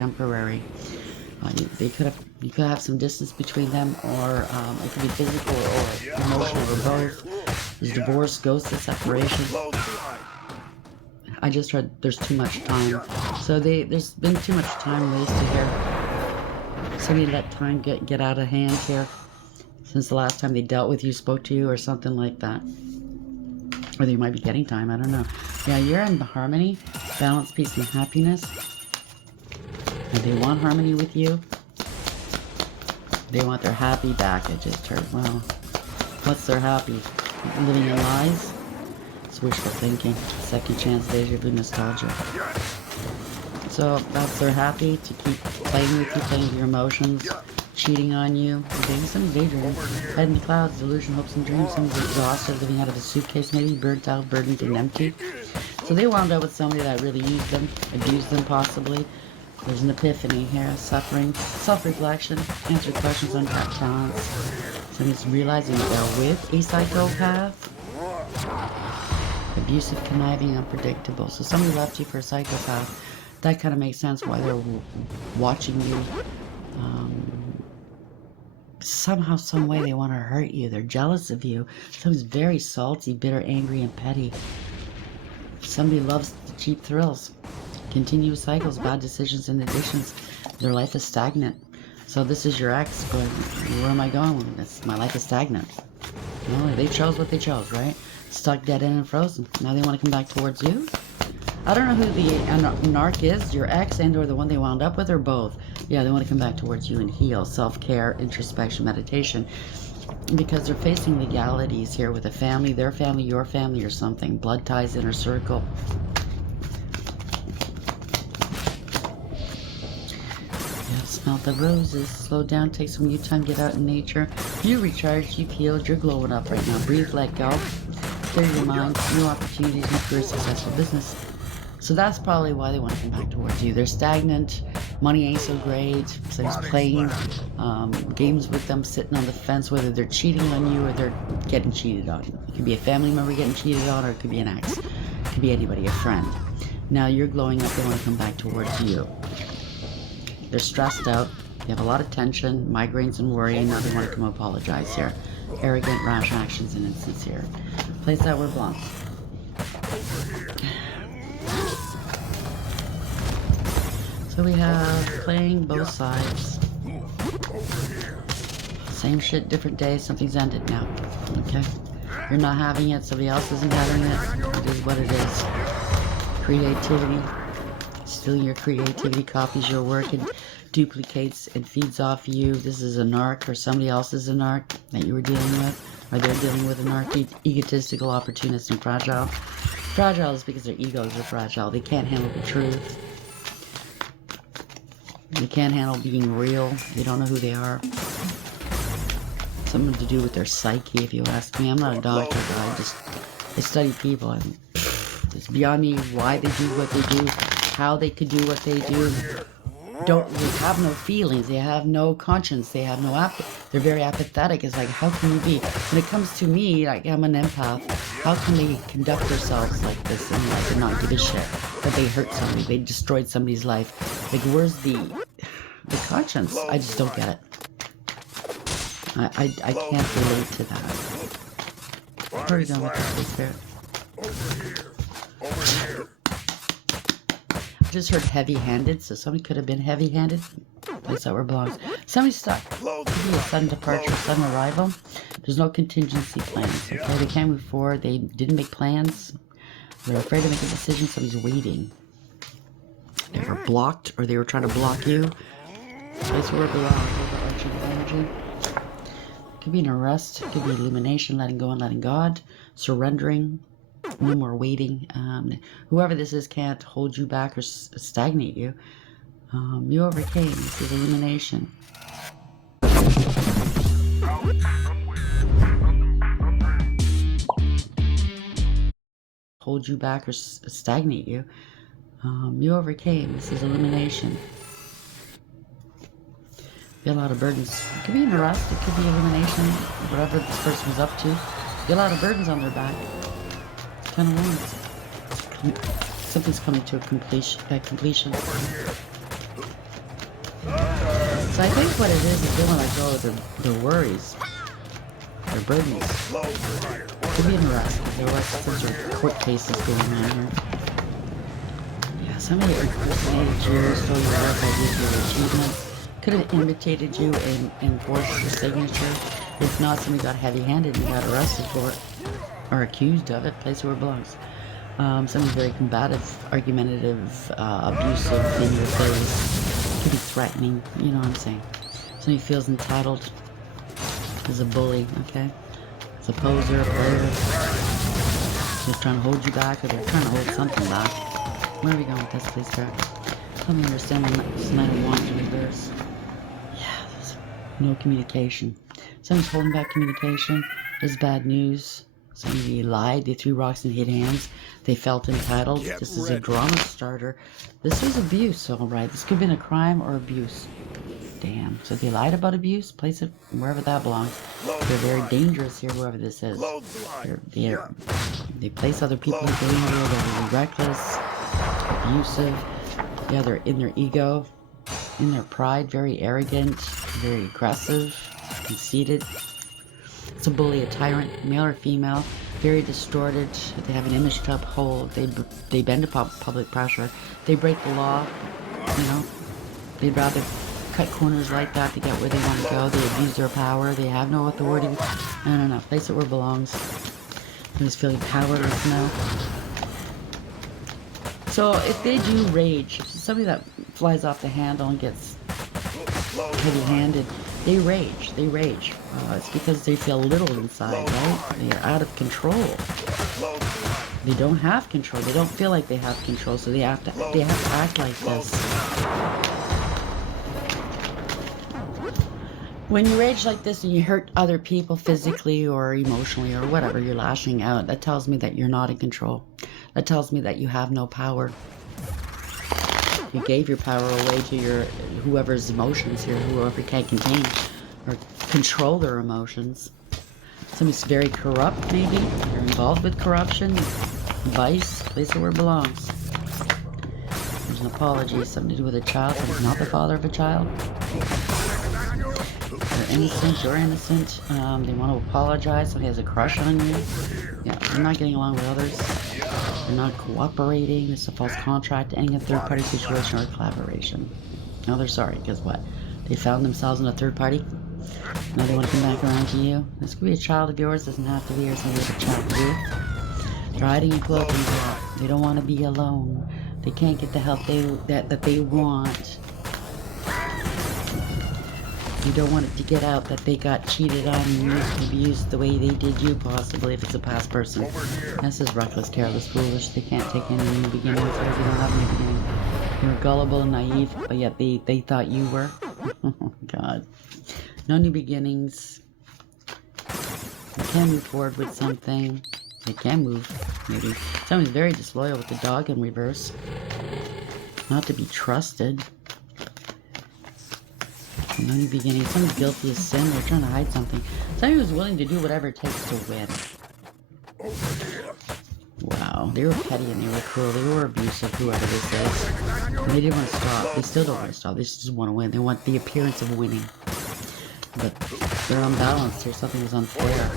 temporary. You could have some distance between them, or it could be physical or emotional or both. There's divorce, ghost, and separation. I just heard there's too much time. So there's been too much time wasted here. Somebody let time get out of hand here since the last time they dealt with you, spoke to you, or something like that. Or they might be getting time, I don't know. Yeah, you're in harmony, balance, peace, and happiness. And they want harmony with you. They want their happy back, I just heard. Well, what's their happy? Living in lies? It's wishful thinking. Second chance, deja vu, nostalgia. So that's their happy, to keep playing with you, playing with your emotions, cheating on you. Maybe some daydream. Head in the clouds, delusion, hopes and dreams. Someone's exhausted, living out of a suitcase, maybe burnt out, burdened, and empty. So they wound up with somebody that really used them, abused them possibly. There's an epiphany here, suffering, self-reflection, answer questions, untapped talents. Somebody's realizing they're with a psychopath. Abusive, conniving, unpredictable. So somebody left you for a psychopath. That kind of makes sense why they're watching you. Somehow, some way they want to hurt you. They're jealous of you. Somebody's very salty, bitter, angry, and petty. Somebody loves the cheap thrills. Continuous cycles, bad decisions and addictions. Their life is stagnant. So this is your ex, but where am I going? My life is stagnant. Well, they chose what they chose, right? Stuck, dead end, and frozen. Now they want to come back towards you? I don't know who the narc is, your ex and or the one they wound up with, or both. Yeah, they want to come back towards you and heal. Self-care, introspection, meditation. Because they're facing legalities here with a family, their family, your family, or something. Blood ties, inner circle. Smell the roses. Slow down, take some you time, get out in nature. You recharged, you've healed, you're glowing up right now. Breathe, let go. Clear your mind, new opportunities, new career, successful business. So that's probably why they want to come back towards you. They're stagnant, money ain't so great, so he's playing games with them, sitting on the fence, whether they're cheating on you or they're getting cheated on. It could be a family member getting cheated on, or it could be an ex. It could be anybody, a friend. Now you're glowing up, they want to come back towards you. They're stressed out. They have a lot of tension, migraines, and worry. Now they want to come apologize here. Arrogant, rash actions, and insincere. Place that word blanc. So we have playing both sides. Same shit, different day. Something's ended now. Okay? You're not having it. Somebody else isn't having it. It is what it is. Creativity. Stealing your creativity, copies your work, and duplicates and feeds off you. This is a narc, or somebody else is a narc that you were dealing with, or they're dealing with a narc. Egotistical, opportunist, and fragile. Fragile is because their egos are fragile. They can't handle the truth. They can't handle being real. They don't know who they are. Something to do with their psyche, if you ask me. I'm not a doctor, but I study people. And it's beyond me why they do what they do, how they could do what they do. They have no feelings, they have no conscience, they have no they're very apathetic. It's like, how can you be? When it comes to me, like, I'm an empath, how can they conduct themselves like this in life and not give a shit that they hurt somebody, they destroyed somebody's life? Like, where's the conscience? I just don't get it. I can't relate to that. Where are we going with this, Spirit? I just heard heavy-handed, so somebody could have been heavy-handed. Place that where it belongs. Somebody's stuck. Could be a sudden departure, sudden arrival. There's no contingency plans. Okay, they can't move forward. They didn't make plans. They're afraid to make a decision. Somebody's waiting. They were blocked, or they were trying to block you. Place where it belongs. Overarching energy. Could be an arrest. Could be illumination, letting go and letting God. Surrendering. No more waiting. Whoever this is can't hold you back or stagnate you. You overcame. This is illumination. Hold you back or stagnate you. You overcame. This is illumination. Be a lot of burdens. It could be an arrest. It could be illumination. Whatever this person was up to. Be a lot of burdens on their back. 10 of Wands. Something's coming to a completion. So I think what it is they want to let go of their worries, their burdens. Could be an arrest. There was some sort of court cases going on here. Yeah, somebody impersonated you, stole your work ideas, your achievements. Could have imitated you and forged your signature. If not, somebody got heavy-handed and got arrested for it. Or accused of it. Place where it belongs. Somebody's very combative, argumentative, abusive, in your face. Could be threatening. You know what I'm saying. Somebody feels entitled. Is a bully, okay? It's a poser, a player. Just trying to hold you back, or they're trying to hold something back. Where are we going with this, please, Jack? Help me understand this night of want to reverse. Yeah, there's no communication. Someone's holding back communication. This is bad news. Somebody lied. They threw rocks and hit hands. They felt entitled. This is a drama starter. This is abuse, alright. This could have been a crime or abuse. Damn. So they lied about abuse? Place it wherever that belongs. They're very dangerous here, whoever this is. They place other people in danger. They're very reckless, abusive. Yeah, they're in their ego, in their pride, very arrogant, very aggressive, conceited. It's a bully, a tyrant, male or female, very distorted. They have an image to uphold. They bend to public pressure. They break the law, you know. They'd rather cut corners like that to get where they want to go. They abuse their power. They have no authority. No. Place it where it belongs. I'm just feeling powerless now. So if they do rage, if somebody that flies off the handle and gets heavy-handed, they rage. It's because they feel little inside, right? They are out of control. They don't have control. They don't feel like they have control, so they have to act like this. When you rage like this and you hurt other people physically or emotionally or whatever, you're lashing out, that tells me that you're not in control. That tells me that you have no power. You gave your power away to your whoever's emotions here, whoever can't contain or control their emotions. Somebody's very corrupt, maybe. You're involved with corruption, vice, place it where it belongs. There's an apology, something to do with a child, but he's not the father of a child. They're innocent, you're innocent. They want to apologize, somebody has a crush on you. Yeah, you're not getting along with others. You're not cooperating. It's a false contract, any third-party situation or collaboration. No, they're sorry, because what? They found themselves in a third party? Now they want to come back around to you? This could be a child of yours, doesn't have to be, or somebody with a child of you. They're hiding in clothing. They don't want to be alone. They can't get the help that they want. You don't want it to get out that they got cheated on and used and abused the way they did you, possibly, if it's a past person. This is reckless, careless, foolish. They can't take any new beginnings because they don't have any beginning. You're gullible and naive, but yet they thought you were. Oh, God. No new beginnings. They can move forward with something. They can move, maybe. Someone's very disloyal with the dog in reverse. Not to be trusted. No new beginning. Someone's guilty of sin. They're trying to hide something. Someone who's willing to do whatever it takes to win. Wow. They were petty and they were cruel. They were abusive, whoever this is. And they didn't want to stop. They still don't want to stop. They just want to win. They want the appearance of winning. But they're unbalanced here. Something is unfair.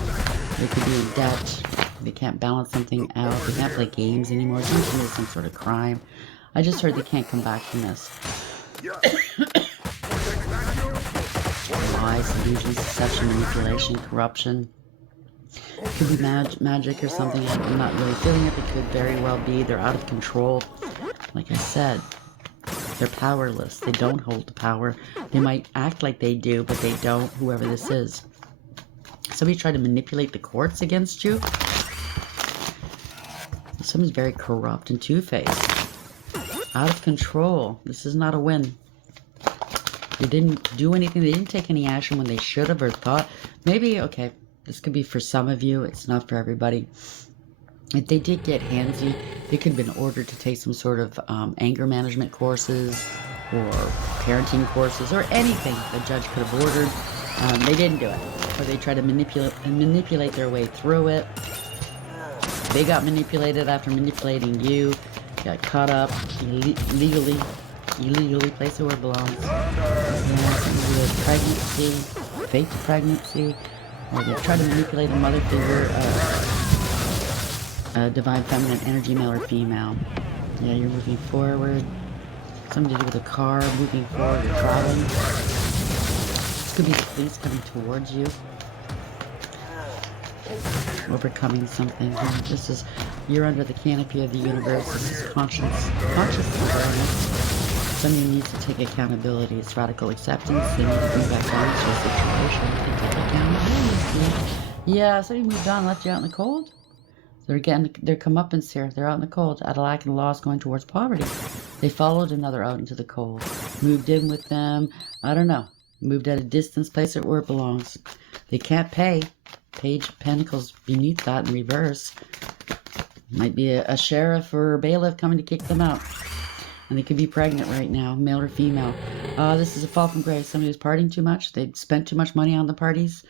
They could be in debt. They can't balance something out. They can't play games anymore. They're committing some sort of crime. I just heard they can't come back from this. Lies, illusions, deception, manipulation, corruption. It could be magic or something. I'm not really feeling it. It could very well be. They're out of control. Like I said, they're powerless. They don't hold the power. They might act like they do, but they don't, whoever this is. Somebody tried to manipulate the courts against you. Someone's very corrupt and two-faced. Out of control. This is not a win. They didn't do anything. They didn't take any action when they should have or thought. Maybe, okay, this could be for some of you. It's not for everybody. If they did get handsy, they could have been ordered to take some sort of anger management courses or parenting courses or anything the judge could have ordered. They didn't do it. Or they tried to manipulate their way through it. They got manipulated after manipulating you. Got caught up legally. illegally, place it where it belongs. Yeah, something with pregnancy, fake pregnancy, or they try to manipulate a mother figure, a divine feminine energy, male or female. Yeah, you're moving forward. Something to do with a car, moving forward, or traveling. This could be the police coming towards you. Overcoming something. This is, you're under the canopy of the universe. This is conscious awareness. Somebody needs to take accountability. It's radical acceptance. They need to bring back balance to the situation and take accountability. Yeah, somebody moved on, left you out in the cold. They're getting their comeuppance here. They're out in the cold. Out of lack and loss, going towards poverty. They followed another out into the cold. Moved in with them. I don't know. Moved at a distance, place it where it belongs. They can't pay. Page of Pentacles beneath that in reverse. Might be a sheriff or a bailiff coming to kick them out. And they could be pregnant right now, male or female. This is a fall from grace. Somebody who's partying too much. They spent too much money on the parties.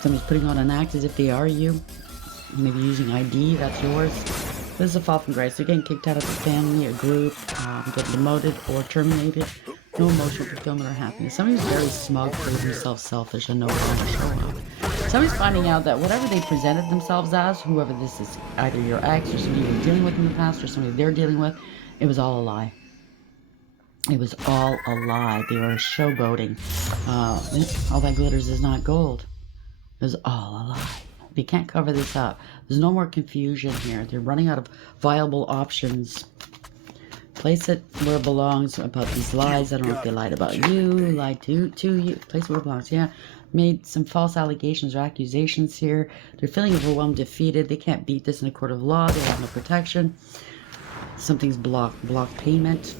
Somebody's putting on an act as if they are you. Maybe using ID, that's yours. This is a fall from grace. They're getting kicked out of the family, a group, getting demoted or terminated. No emotional fulfillment or happiness. Somebody's very smug, proving themselves selfish, and no one to show up. Somebody's finding out that whatever they presented themselves as, whoever this is, either your ex or somebody you're dealing with in the past or somebody they're dealing with, it was all a lie. It was all a lie. They were showboating. All that glitters is not gold. It was all a lie. They can't cover this up. There's no more confusion here. They're running out of viable options. Place it where it belongs about these lies. I don't know if they lied about you, lied to you. Place it where it belongs. Yeah. Made some false allegations or accusations here. They're feeling overwhelmed, defeated. They can't beat this in a court of law. They have no protection. Something's blocked. Blocked payment.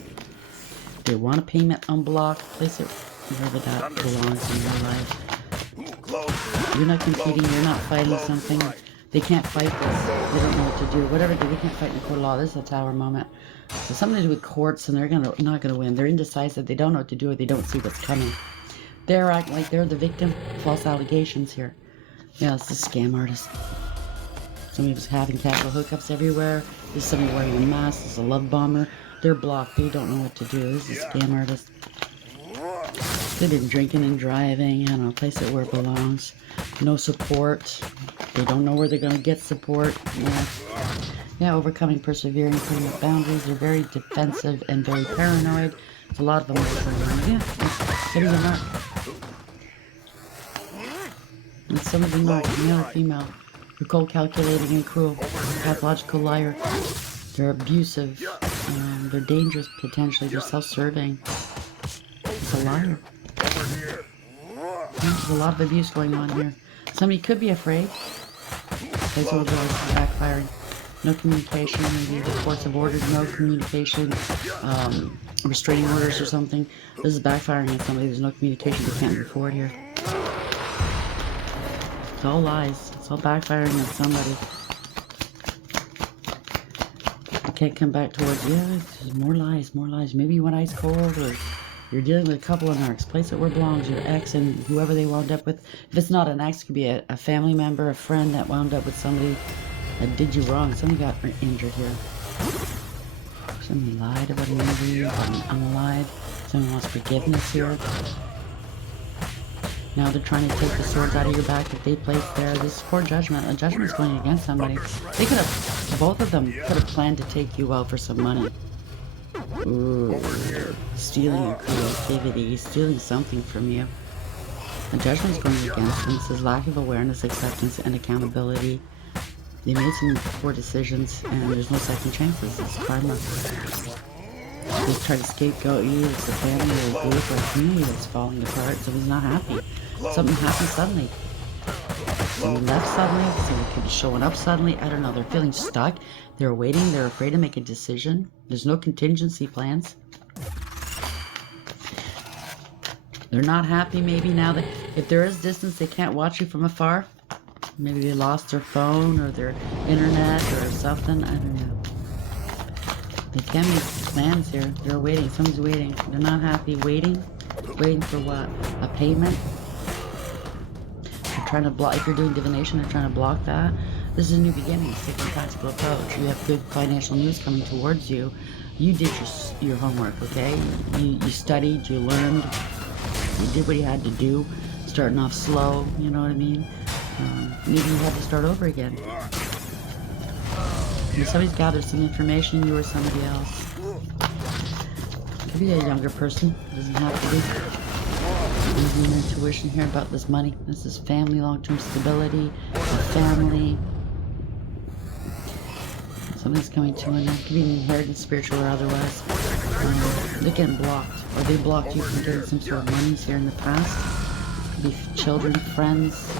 They want a payment unblocked. Place it wherever that belongs in your life. You're not competing. You're not fighting something. They can't fight this. They don't know what to do. Whatever they can't fight in the court of law. This is a tower moment. So something to do with courts, and they're not gonna win. They're indecisive. They don't know what to do, or they don't see what's coming. They're acting like they're the victim. False allegations here. Yeah, it's a scam artist. Somebody was having casual hookups everywhere. There's somebody wearing a mask. There's a love bomber. They're blocked. They don't know what to do. This is a scam artist. They've been drinking and driving. I don't know. Place it where it belongs. No support. They don't know where they're going to get support. Yeah, overcoming, persevering, putting up boundaries. They're very defensive and very paranoid. There's a lot of emotion. Yeah, hitting the mark. And some of them are male or female. They're cold, calculating, and cruel. Pathological liar. They're abusive. They're dangerous, potentially. They're self-serving. It's a liar. There's a lot of abuse going on here. Somebody could be afraid. Place where it belongs is backfiring. No communication. Maybe the courts have ordered no communication. Restraining orders or something. This is backfiring on somebody. There's no communication. They can't move forward here. It's all lies. It's all backfiring on somebody. They can't come back towards you. Yeah, there's more lies, more lies. Maybe you went ice cold, or you're dealing with a couple of narcs. Place it where it belongs. Your ex and whoever they wound up with. If it's not an ex, it could be a family member, a friend that wound up with somebody that did you wrong. Somebody got injured here. Somebody lied about an injury, unlied. Someone wants forgiveness here. Now they're trying to take the swords out of your back that they placed there. This is poor judgment. A judgment is going against somebody. They could have, both of them could have planned to take you out for some money. Ooh, stealing your creativity, stealing something from you. The judgment is going against them. This is lack of awareness, acceptance, and accountability. They made some poor decisions, and there's no second chances. It's karma. They try to scapegoat you. It's a family or a group or a community that's falling apart, so he's not happy. Something happened suddenly. Someone left suddenly. Someone could be showing up suddenly. I don't know. They're feeling stuck. They're waiting. They're afraid to make a decision. There's no contingency plans. They're not happy maybe now that if there is distance, they can't watch you from afar. Maybe they lost their phone or their internet or something. I don't know. They can't make plans here. They're waiting. Someone's waiting. They're not happy. Waiting? Waiting for what? A payment? They're trying to block. If you're doing divination, they're trying to block that. This is a new beginning. Take a tactical approach. You have good financial news coming towards you. You did your homework, okay? You studied, you learned, you did what you had to do. Starting off slow, you know what I mean? Maybe you had to start over again. If somebody's gathered some information, you or somebody else. Could be a younger person, doesn't have to be. Using your intuition here about this money. This is family, long-term stability, a family. Something's coming to an end. Could be an inheritance, spiritual or otherwise. They're getting blocked, or they blocked you from getting some sort of monies here in the past. Could be children, friends,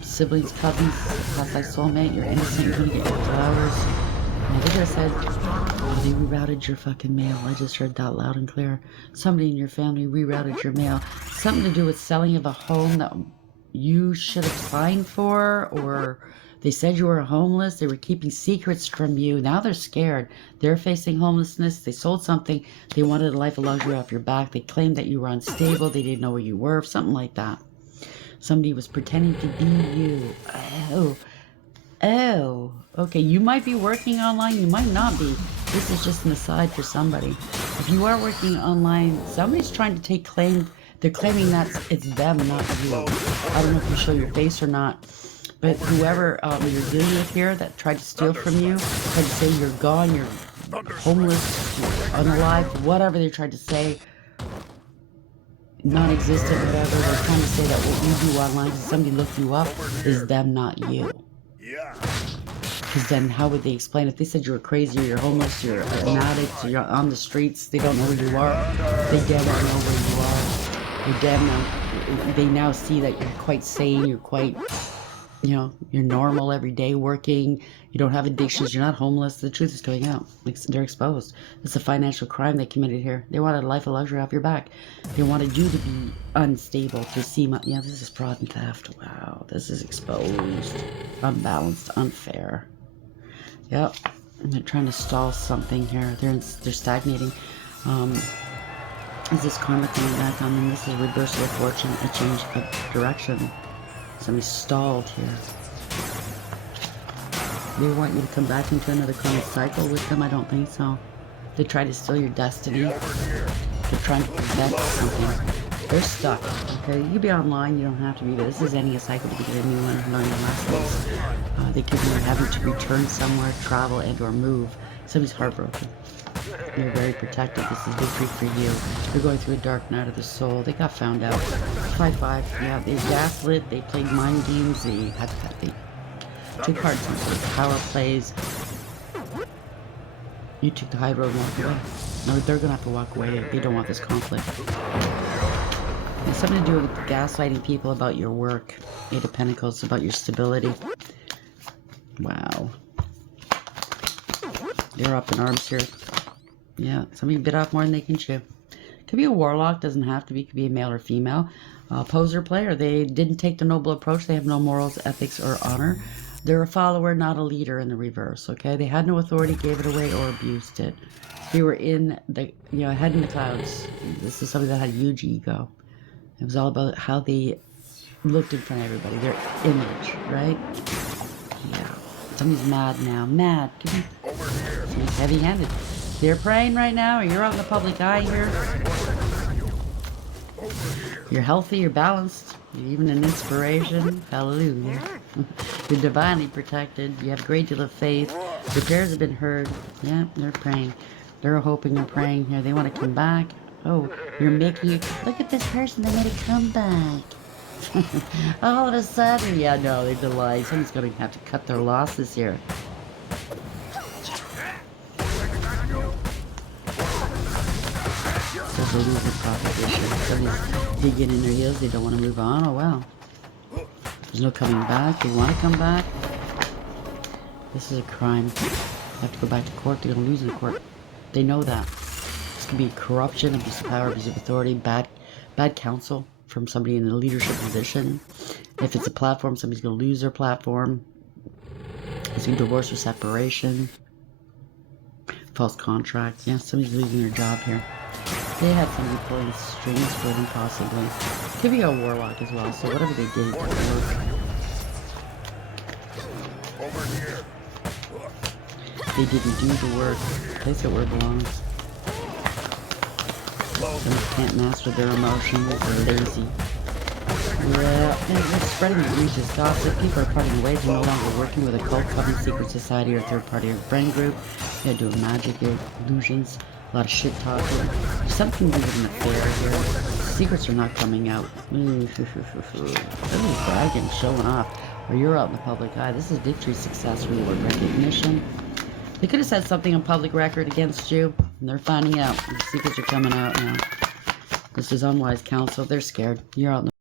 siblings, cousins, past life soulmate. You're innocent. You're gonna get your flowers. And they could have said, oh, they rerouted your fucking mail. I just heard that loud and clear. Somebody in your family rerouted your mail. Something to do with selling of a home that you should have signed for, or they said you were homeless. They were keeping secrets from you. Now they're scared. They're facing homelessness. They sold something. They wanted a life of luxury off your back. They claimed that you were unstable. They didn't know where you were. Something like that. Somebody was pretending to be you. Oh. Okay, you might be working online. You might not be. This is just an aside for somebody. If you are working online, somebody's trying to take claim. They're claiming that it's them, not you. I don't know if you show your face or not. But whoever you're dealing with here that tried to steal from you, tried to say you're gone, you're homeless, you're unalive, whatever they tried to say, non-existent, whatever, they're trying to say that what you do online, if somebody looked you up, is them, not you. Because then how would they explain if they said you were crazy, or you're homeless, you're an addict, or you're on the streets, they don't know where you are, they damn well know where you are, they damn well, they now see that you're quite sane, you're quite... You know, you're normal every day working, you don't have addictions, you're not homeless. The truth is coming out. They're exposed. It's a financial crime they committed here. They wanted a life of luxury off your back. They wanted you to be unstable, to seem... Yeah, this is fraud and theft. Wow, this is exposed. Unbalanced, unfair. Yep. And they're trying to stall something here. They're stagnating. Is this karma coming back on them? This is reversal of fortune, a change of direction. Somebody's stalled here. They want you to come back into another karmic cycle with them? I don't think so. They try to steal your destiny. They're trying to prevent something. They're stuck. Okay, you can be online, you don't have to be, but this is ending a cycle to get a new one, learn the lessons. They could be having to return somewhere, travel, and or move. Somebody's heartbroken. You're very protected. This is victory for you. You're going through a dark night of the soul. They got found out. 5-5. Yeah, they gaslit. They played mind games. They had to took part in power plays. You took the high road and walked away. No, they're gonna have to walk away. They don't want this conflict. It's something to do with gaslighting people about your work. 8 of Pentacles, about your stability. Wow. They're up in arms here. Yeah, somebody bit off more than they can chew. Could be a warlock, doesn't have to be. Could be a male or female. Poser player, they didn't take the noble approach. They have no morals, ethics, or honor. They're a follower, not a leader in the reverse, okay? They had no authority, gave it away, or abused it. They were in the, head in the clouds. This is somebody that had a huge ego. It was all about how they looked in front of everybody, their image, right? Yeah. Somebody's mad now. Mad. Could be heavy-handed. They're praying right now, or you're out in the public eye here. You're healthy, you're balanced, you're even an inspiration. Hallelujah. You're divinely protected. You have a great deal of faith. Your prayers have been heard. Yeah, they're praying. They're hoping and praying here. They want to come back. Oh, you're making it. Look at this person, they made a comeback. All of a sudden, yeah, no, they've been lying. Someone's going to have to cut their losses here. There's a loser proposition. Somebody's digging in their heels. They don't want to move on. Oh, well. There's no coming back. They want to come back. This is a crime. They have to go back to court. They're going to lose in court. They know that. This could be corruption, abuse of power, abuse of authority, bad counsel from somebody in a leadership position. If it's a platform, somebody's going to lose their platform. It's a divorce or separation. False contract. Yeah, somebody's losing their job here. They had somebody pulling strings for them, possibly. Could be a warlock as well, so whatever they did, it didn't work. They didn't do the work. Place it where it belongs. Some can't master their emotions. They're lazy. Yeah, and it's spreading egregious gossip. People are parting ways. You're no longer working with a cult, coven, secret society, or third-party friend group. You're doing magic, illusions, a lot of shit talking. There's something weird in the affair here. Secrets are not coming out. Ooh, bragging, showing off. Or you're out in the public eye. This is victory, success, reward, recognition. They could have said something on public record against you, and they're finding out. The secrets are coming out now. This is unwise counsel. They're scared. You're out in the